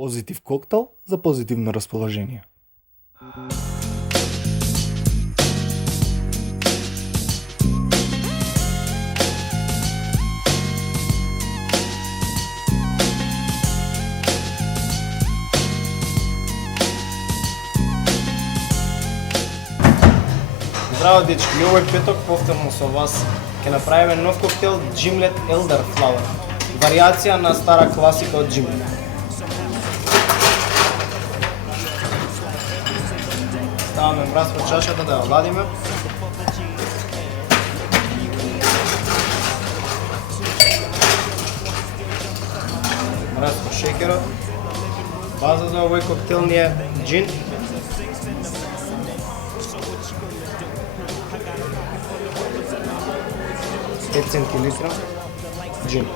Позитив коктейл за позитивно разположение. Здраво, дечки, и овој петок повторно со вас ќе направиме нов коктел Gimlet Elderflower, варијација на стара класика од Gimlet. Ставаме мраз во чашата да ја ладиме. Мраз во шеќерот. База за овој коктел ни е джин. Центилитра джин.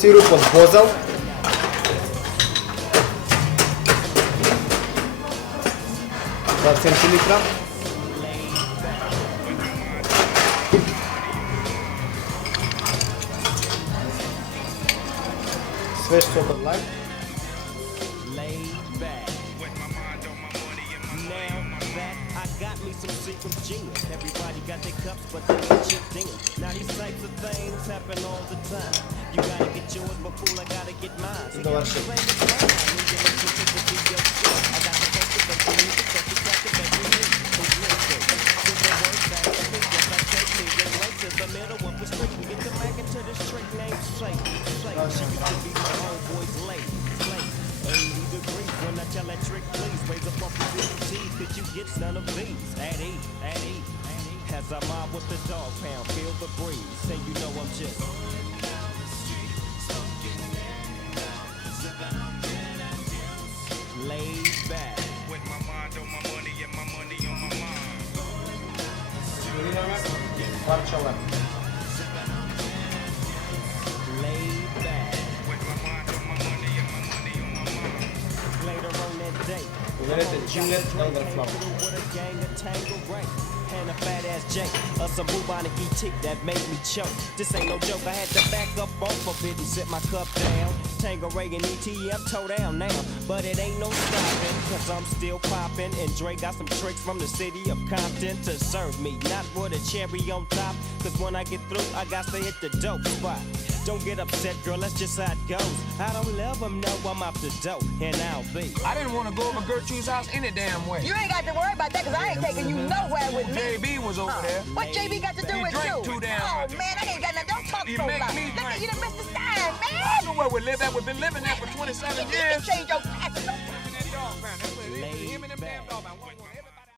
Сируп од бозел. Два центилитра. Свеж сок од лайм. Some secret genius. Everybody got their cups, but they ain't chipped in. Now these types of things happen all the time. You gotta get yours, but fool, I gotta get mine. See, Давай. When I tell that trick, please raise up off your teeth. Could you get none of these? At ease, at ease. As I mob with the dog pound, feel the breeze. Say you know I'm just laid back. With my mind on my money and my money on my mind. Парча лайм. Laid back. With my mind on my money and my money on my mind. Later on that day, Проверете Gimlet Elderflower. with a gang of Tango Ray and a fat ass Jake of some bubonic ET that made me choke. This ain't no joke, I had to back up off of it and sit my cup down. Tango Ray and ET, I'm toe down now, but it ain't no stopping, cause I'm still popping. And Dre got some tricks from the city of Compton to serve me, not with a cherry on top, cause when I get through, I got to hit the dope spot. Don't get upset, girl, that's just how it goes. I don't let them know I'm out the dope, and I'll be. I didn't want to go over Gertrude's house any damn way. You ain't got to worry about that because I ain't taking you nowhere with me. JB was over there. What JB got to do He with drank you? too damn Oh, much. man, I ain't got nothing. Don't talk He so make loud. me Look at drink. you done missed the sign, I man. know where we live at. We've been living there for 27 You can years. change your passion. Don't